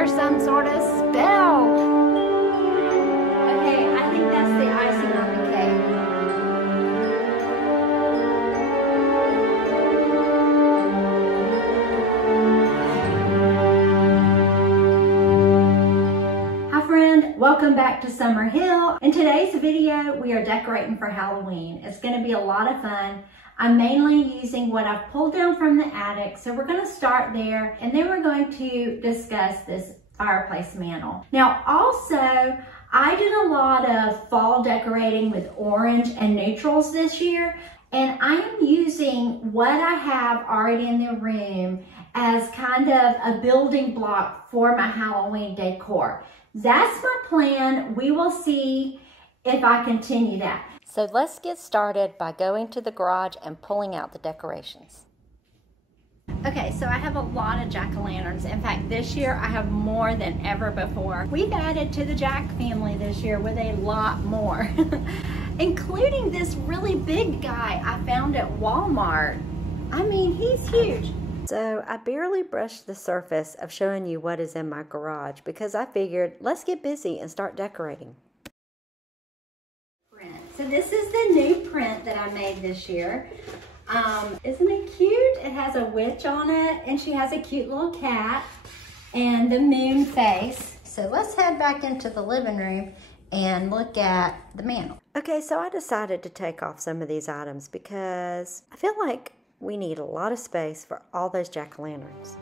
under some sort of spell. Okay, I think that's the icing on the cake. Hi friend, welcome back to Summer Hill. In today's video, we are decorating for Halloween. It's gonna be a lot of fun. I'm mainly using what I've pulled down from the attic, so we're gonna start there, and then we're going to discuss this fireplace mantle. Now also, I did a lot of fall decorating with orange and neutrals this year, and I am using what I have already in the room as kind of a building block for my Halloween decor. That's my plan. We will see if I continue that. So let's get started by going to the garage and pulling out the decorations. Okay, so I have a lot of jack-o'-lanterns. In fact, this year I have more than ever before. We've added to the Jack family this year with a lot more, including this really big guy I found at Walmart. I mean, he's huge. So I barely brushed the surface of showing you what is in my garage because I figured let's get busy and start decorating. So this is the new print that I made this year. Isn't it cute? It has a witch on it, and she has a cute little cat and the moon face. So let's head back into the living room and look at the mantle. Okay, so I decided to take off some of these items because I feel like we need a lot of space for all those jack-o'-lanterns.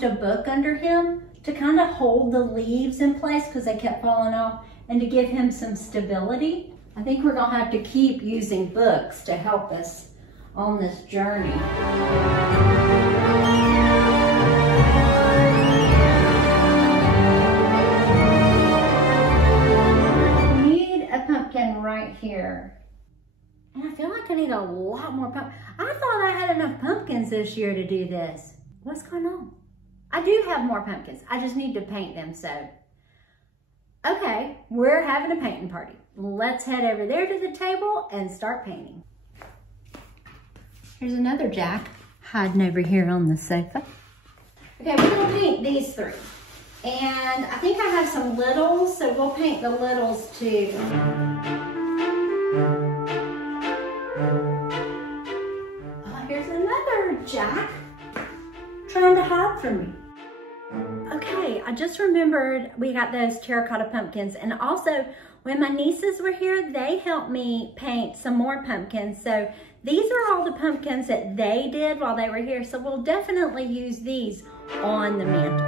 A book under him to kind of hold the leaves in place because they kept falling off and to give him some stability. I think we're gonna have to keep using books to help us on this journey. I need a pumpkin right here. And I feel like I need a lot more pumpkins. I thought I had enough pumpkins this year to do this. What's going on? I do have more pumpkins. I just need to paint them, so. Okay, we're having a painting party. Let's head over there to the table and start painting. Here's another Jack hiding over here on the sofa. Okay, we're gonna paint these three. And I think I have some littles, so we'll paint the littles too. Oh, here's another Jack trying to hide from me. Okay, I just remembered we got those terracotta pumpkins, and also when my nieces were here, they helped me paint some more pumpkins. So these are all the pumpkins that they did while they were here. So we'll definitely use these on the mantle.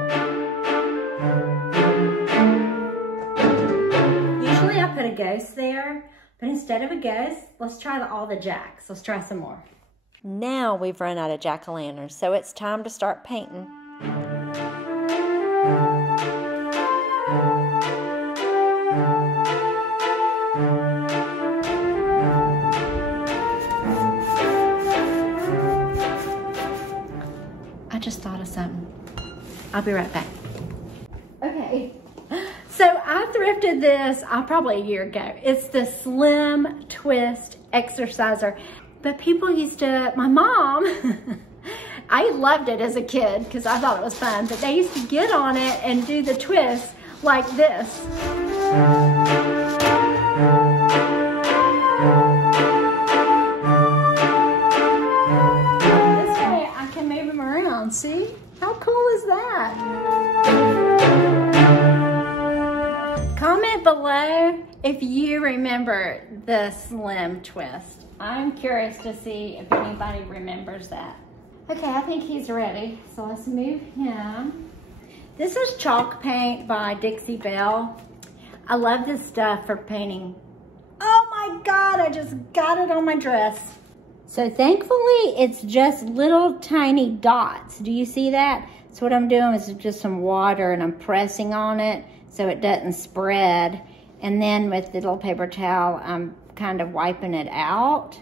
Usually I put a ghost there, but instead of a ghost, let's try all the Jacks. Let's try some more. Now we've run out of jack-o'-lanterns, so it's time to start painting. I just thought of something. I'll be right back. Okay, so I thrifted this probably a year ago. It's the Slim Twise Exerciser. But people used to, my mom, I loved it as a kid because I thought it was fun, but they used to get on it and do the twist like this. This way I can move them around, see? How cool is that? Comment below if you remember the Slim Twist. I'm curious to see if anybody remembers that. Okay, I think he's ready, so let's move him. This is chalk paint by Dixie Belle. I love this stuff for painting. Oh my God, I just got it on my dress. So thankfully, it's just little tiny dots. Do you see that? So what I'm doing is just some water and I'm pressing on it so it doesn't spread. And then with the little paper towel, I'm kind of wiping it out.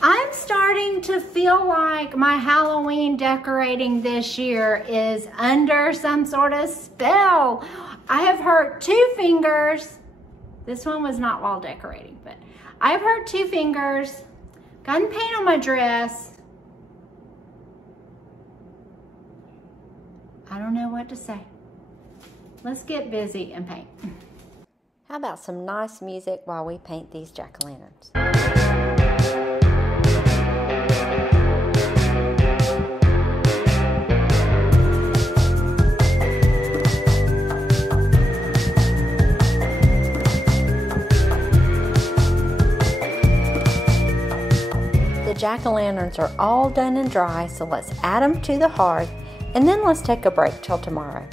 I'm starting to feel like my Halloween decorating this year is under some sort of spell. I have hurt 2 fingers This one was not wall decorating, but I've hurt 2 fingers, gotten paint on my dress. I don't know what to say. Let's get busy and paint. How about some nice music while we paint these jack-o'-lanterns? The jack-o'-lanterns are all done and dry, so let's add them to the hearth and then let's take a break till tomorrow.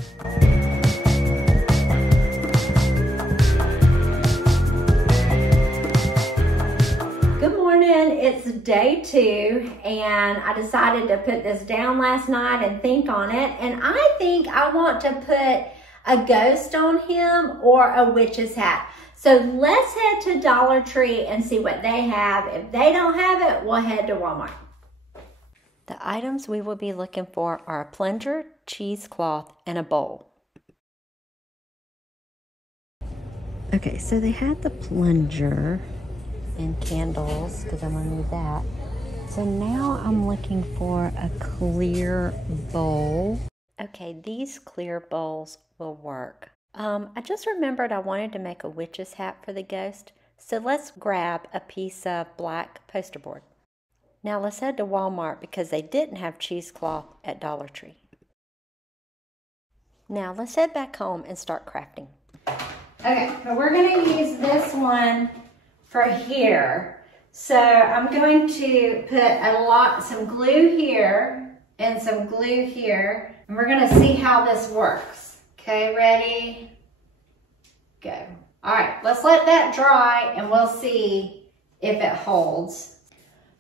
Good morning, it's day 2 and I decided to put this down last night and think on it, and I think I want to put a ghost on him or a witch's hat. So let's head to Dollar Tree and see what they have. If they don't have it, we'll head to Walmart. The items we will be looking for are a plunger, cheesecloth, and a bowl. Okay, so they had the plunger and candles because I'm going to need that. So now I'm looking for a clear bowl. Okay, these clear bowls will work. I just remembered I wanted to make a witch's hat for the ghost, so let's grab a piece of black poster board. Now let's head to Walmart because they didn't have cheesecloth at Dollar Tree. Now let's head back home and start crafting. Okay, so we're going to use this one for here. So I'm going to put some glue here and some glue here, and we're going to see how this works. Okay, ready? Go. All right, let's let that dry and we'll see if it holds.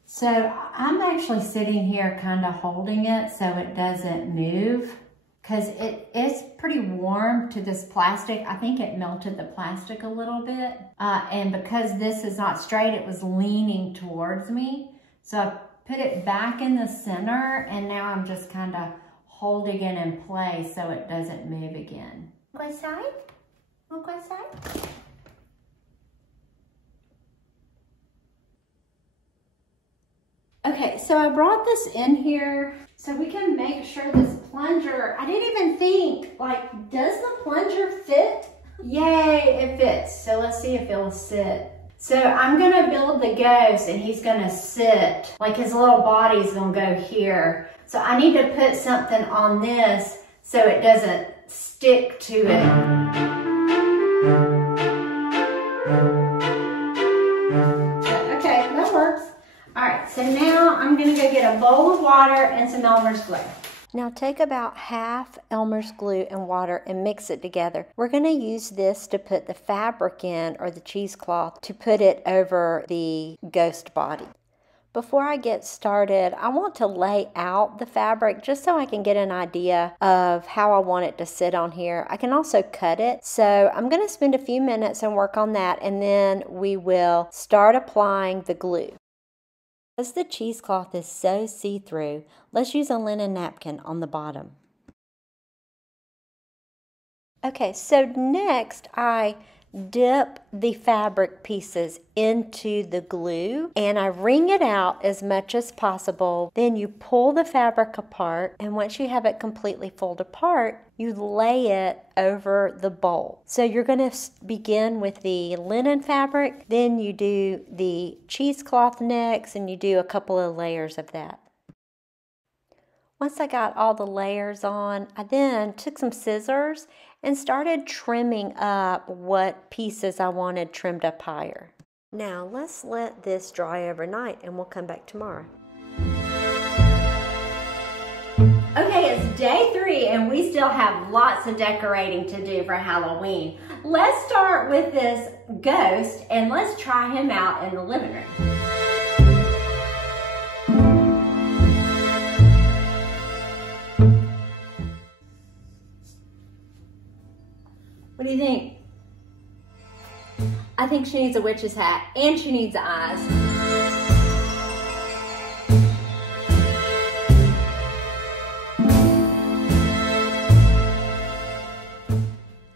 So I'm actually sitting here kind of holding it so it doesn't move because it is pretty warm to this plastic. I think it melted the plastic a little bit. And because this is not straight, it was leaning towards me. So I put it back in the center and now I'm just kind of holding it in place so it doesn't move again. Go side? Go side? Okay, so I brought this in here so we can make sure this plunger, I didn't even think, like, does the plunger fit? Yay, it fits. So let's see if it'll sit. So I'm gonna build the ghost and he's gonna sit, like his little body's gonna go here. So I need to put something on this so it doesn't stick to it. Okay, that works. All right, so now I'm gonna go get a bowl of water and some Elmer's glue. Now take about half Elmer's glue and water and mix it together. We're going to use this to put the fabric in, or the cheesecloth, to put it over the ghost body. Before I get started, I want to lay out the fabric just so I can get an idea of how I want it to sit on here. I can also cut it. So I'm going to spend a few minutes and work on that, and then we will start applying the glue. Because the cheesecloth is so see-through, let's use a linen napkin on the bottom. Okay, so next I dip the fabric pieces into the glue and I wring it out as much as possible. Then you pull the fabric apart, and once you have it completely pulled apart, you lay it over the bowl. So you're going to begin with the linen fabric, then you do the cheesecloth next, and you do a couple of layers of that. Once I got all the layers on, I then took some scissors and started trimming up what pieces I wanted trimmed up higher. Now let's let this dry overnight and we'll come back tomorrow. Okay, it's day 3 and we still have lots of decorating to do for Halloween. Let's start with this ghost and let's try him out in the living room. What do you think? I think she needs a witch's hat and she needs eyes.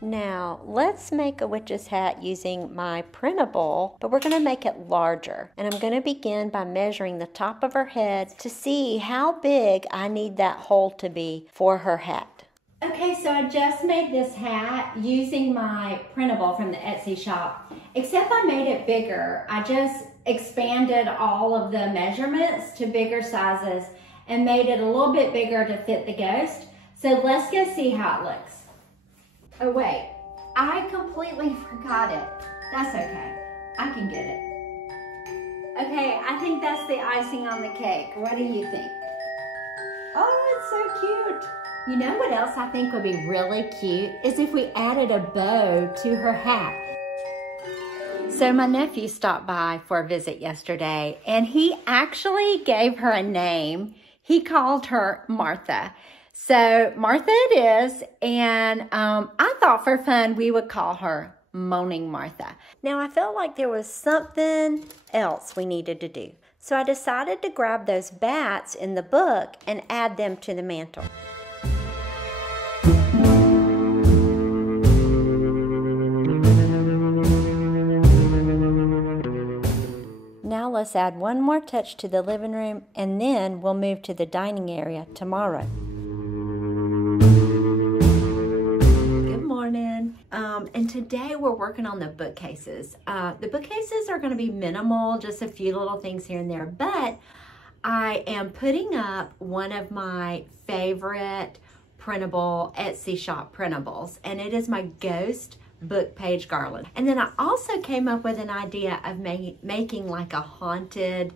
Now, let's make a witch's hat using my printable, but we're going to make it larger. And I'm going to begin by measuring the top of her head to see how big I need that hole to be for her hat. Okay, so I just made this hat using my printable from the Etsy shop, except I made it bigger. I just expanded all of the measurements to bigger sizes and made it a little bit bigger to fit the ghost. So let's go see how it looks. Oh wait, I completely forgot it. That's okay, I can get it. Okay, I think that's the icing on the cake. What do you think? Oh, it's so cute. You know what else I think would be really cute is if we added a bow to her hat. So my nephew stopped by for a visit yesterday and he actually gave her a name. He called her Martha. So Martha it is, and I thought for fun we would call her Moaning Martha. Now I felt like there was something else we needed to do. So I decided to grab those bats in the book and add them to the mantel. Now let's add one more touch to the living room and then we'll move to the dining area tomorrow. Good morning. And today we're working on the bookcases. The bookcases are going to be minimal, just a few little things here and there, but I am putting up one of my favorite printable Etsy shop printables, and it is my ghost book page garland. And then I also came up with an idea of making like a haunted,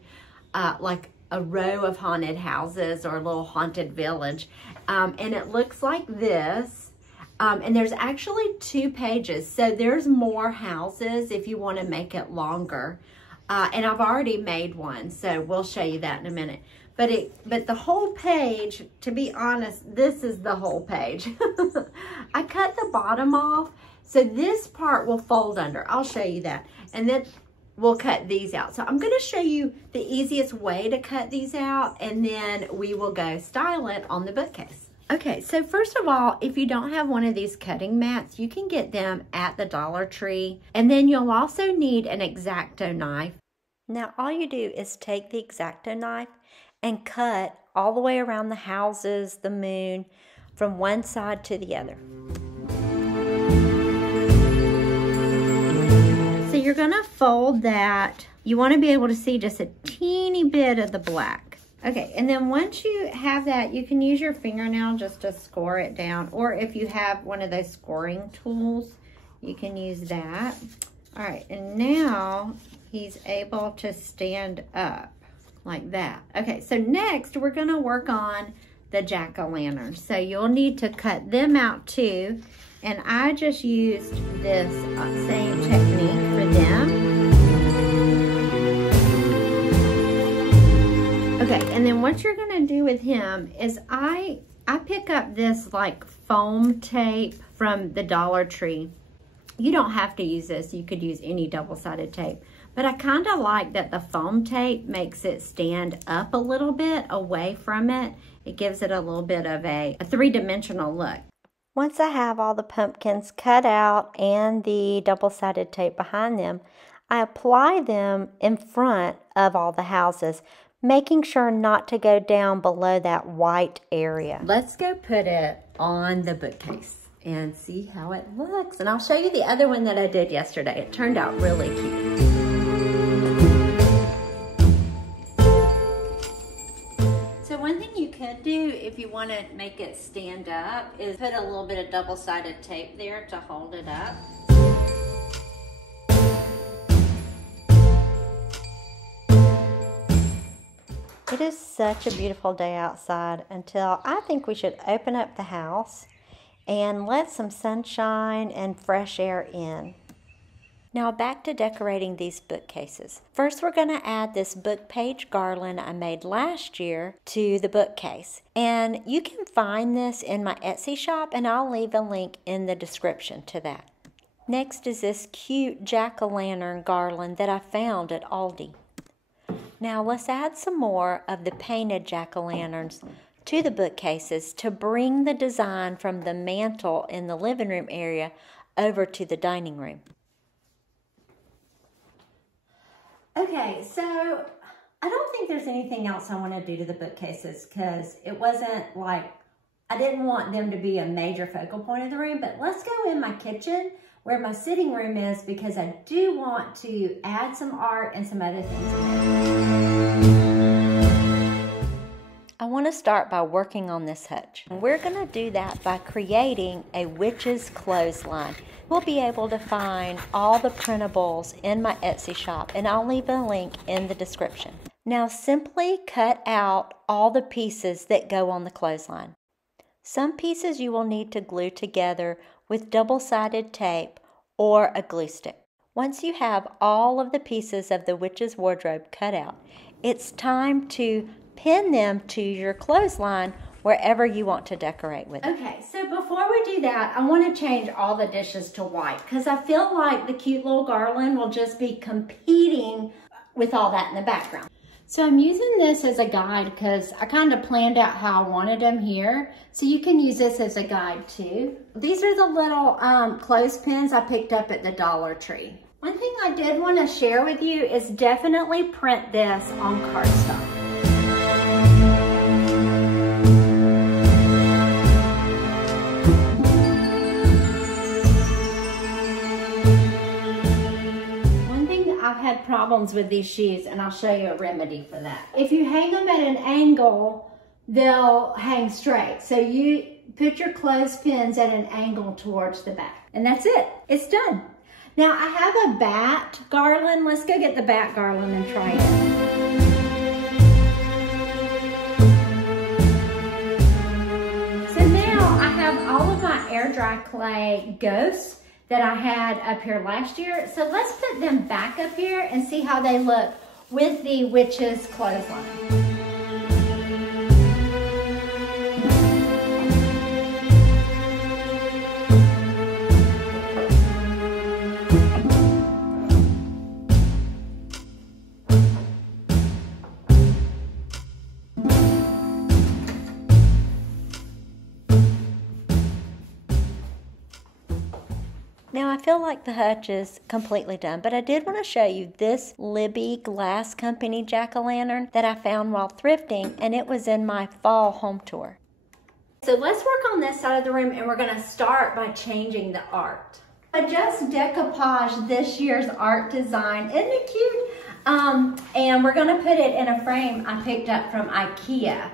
like a row of haunted houses or a little haunted village. And it looks like this. And there's actually 2 pages. So there's more houses if you want to make it longer. And I've already made one, so we'll show you that in a minute. But the whole page, to be honest, this is the whole page. I cut the bottom off, so this part will fold under. I'll show you that. And then we'll cut these out. So I'm gonna show you the easiest way to cut these out, and then we will go style it on the bookcase. Okay, so first of all, if you don't have one of these cutting mats, you can get them at the Dollar Tree. And then you'll also need an X-Acto knife. Now all you do is take the X-Acto knife and cut all the way around the houses, the moon, from one side to the other. So you're gonna fold that. You wanna be able to see just a teeny bit of the black. Okay, and then once you have that, you can use your fingernail just to score it down, or if you have one of those scoring tools, you can use that. All right, and now he's able to stand up like that. Okay, so next we're gonna work on the jack-o'-lantern. So you'll need to cut them out too, and I just used this same technique for them. Okay, and then what you're gonna do with him is I pick up this like foam tape from the Dollar Tree. You don't have to use this, you could use any double-sided tape. But I kind of like that the foam tape makes it stand up a little bit away from it. It gives it a little bit of a 3-dimensional look. Once I have all the pumpkins cut out and the double-sided tape behind them, I apply them in front of all the houses, making sure not to go down below that white area. Let's go put it on the bookcase and see how it looks. And I'll show you the other one that I did yesterday. It turned out really cute. So one thing you could do if you want to make it stand up is put a little bit of double-sided tape there to hold it up. It is such a beautiful day outside until I think we should open up the house and let some sunshine and fresh air in. Now back to decorating these bookcases. First we're going to add this book page garland I made last year to the bookcase. And you can find this in my Etsy shop, and I'll leave a link in the description to that. Next is this cute jack-o'-lantern garland that I found at Aldi. Now let's add some more of the painted jack-o'-lanterns to the bookcases to bring the design from the mantel in the living room area over to the dining room. Okay, so I don't think there's anything else I want to do to the bookcases because it wasn't like, I didn't want them to be a major focal point of the room, but let's go in my kitchen where my sitting room is because I do want to add some art and some other things in there. I want to start by working on this hutch. We're going to do that by creating a witch's clothesline. We'll be able to find all the printables in my Etsy shop, and I'll leave a link in the description. Now simply cut out all the pieces that go on the clothesline. Some pieces you will need to glue together with double-sided tape or a glue stick. Once you have all of the pieces of the witch's wardrobe cut out, it's time to pin them to your clothesline wherever you want to decorate with it. Okay, so before we do that, I want to change all the dishes to white because I feel like the cute little garland will just be competing with all that in the background. So I'm using this as a guide because I kind of planned out how I wanted them here. So you can use this as a guide too. These are the little clothespins I picked up at the Dollar Tree. One thing I did want to share with you is definitely print this on cardstock. I've had problems with these shoes and I'll show you a remedy for that. If you hang them at an angle, they'll hang straight. So you put your clothespins at an angle towards the back. And that's it. It's done. Now I have a bat garland. Let's go get the bat garland and try it. So now I have all of my air dry clay ghosts that I had up here last year. So let's put them back up here and see how they look with the witch's clothesline. Now I feel like the hutch is completely done, but I did want to show you this Libby Glass Company jack-o'-lantern that I found while thrifting, and it was in my fall home tour. So let's work on this side of the room, and we're going to start by changing the art. I just decoupaged this year's art design. Isn't it cute? And we're going to put it in a frame I picked up from IKEA.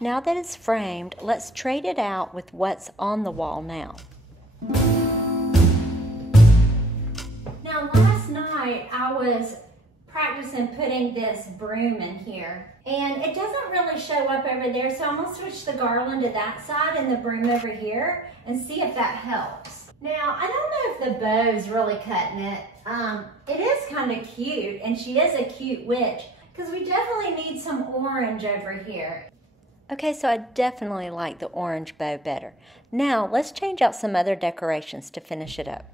Now that it's framed, let's trade it out with what's on the wall now. Now last night I was practicing putting this broom in here and it doesn't really show up over there, so I'm going to switch the garland to that side and the broom over here and see if that helps. Now I don't know if the bow's really cutting it. It is kind of cute and she is a cute witch because we definitely need some orange over here. Okay, so I definitely like the orange bow better. Now let's change out some other decorations to finish it up.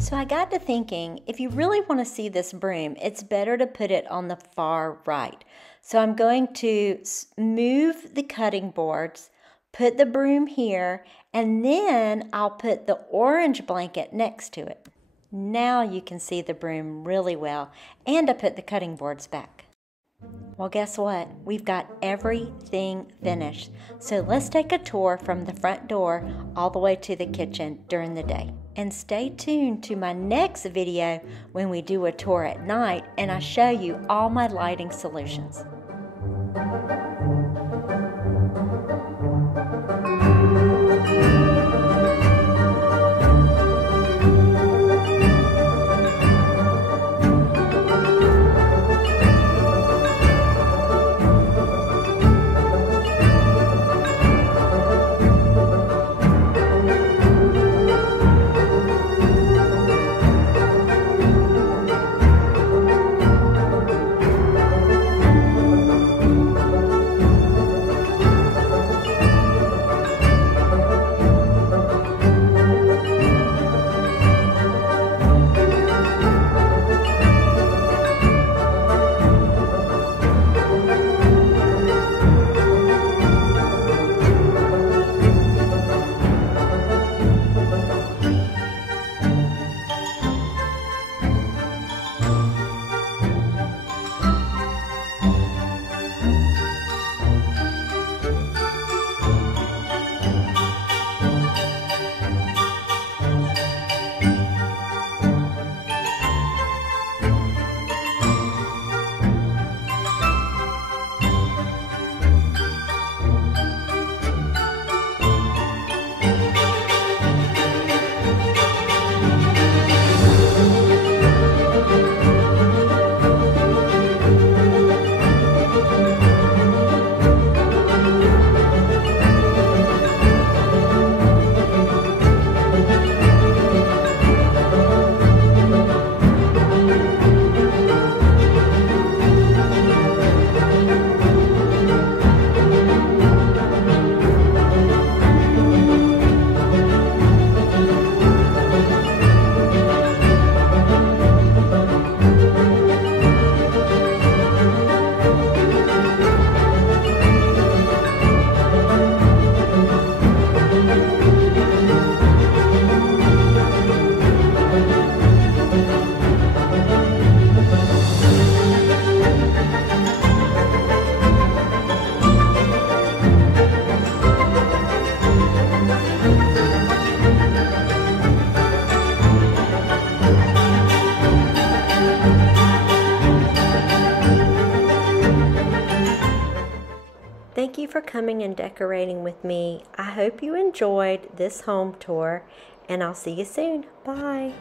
So I got to thinking, if you really want to see this broom, it's better to put it on the far right. So I'm going to move the cutting boards, put the broom here, and then I'll put the orange blanket next to it. Now you can see the broom really well, and I put the cutting boards back. Well, guess what? We've got everything finished. So let's take a tour from the front door all the way to the kitchen during the day. And stay tuned to my next video when we do a tour at night and I show you all my lighting solutions. thank you for coming and decorating with me. I hope you enjoyed this home tour, and I'll see you soon. Bye.